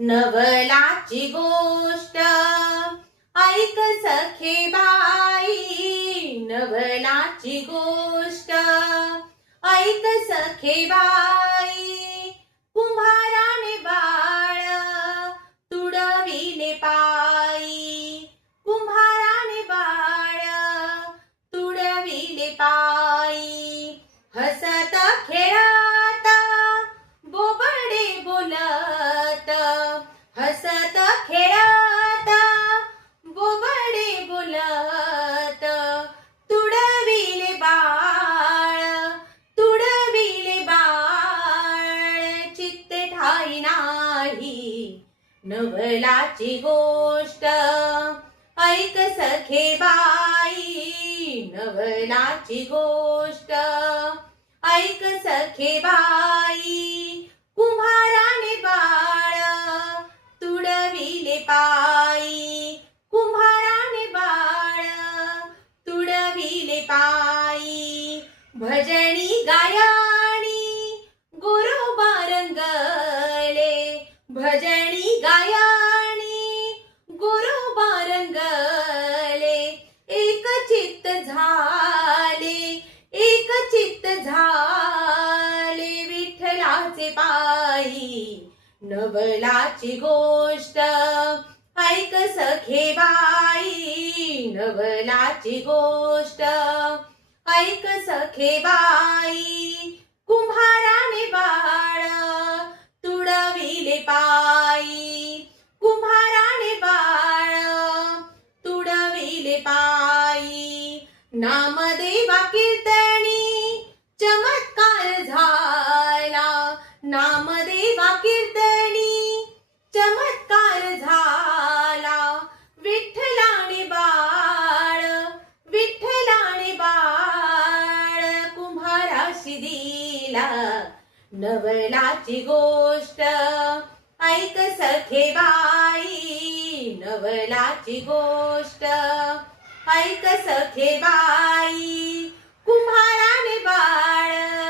नवलाची गोष्ट ऐक सखे बाई, नवलाची गोष्ट ऐक सखे बाई. कुंभाराने बाळ तुडविले पायी, कुंभाराने बाळ तुडविले पायी. हसत खेळत बोबडे बोलत, हसत खेळत बोबडे बोलत. तुडविले बाळ, तुडविले बाळ, चित्ते ठाई नाही नवलाची गोष्ट ऐक सखे बाई, नवलाची गोष्ट ऐक सखे बाई. कुंभाराने बाळ तुडविले पायी, कुंभाराने बाळ तुडविले पायी. भजनी गायाणी गोरोबा रंगले, भजनी गायाणी गोरोबा रंगले. एक चित्त झाले, एक चित्त झाले विठ्ठलाचे पायी. नवलाची गोष्ट ऐक सखे बाई, नवलाची गोष्ट ऐक सखे बाई. कुंभाराने बाळ तुडविले पायी, कुंभाराने बाळ तुडविले पायी. नामदेवा कीर्तनी चमत्कार झाला, नामदेवा कीर्तनी चमत्कार झाला. विठ्ठलाने बाळ, विठ्ठलाने बाळ कुंभाराशी दिला. नवलाची गोष्ट ऐक सखे बाई, नवलाची गोष्ट ऐक सखे बाई. कुंभाराने बाळ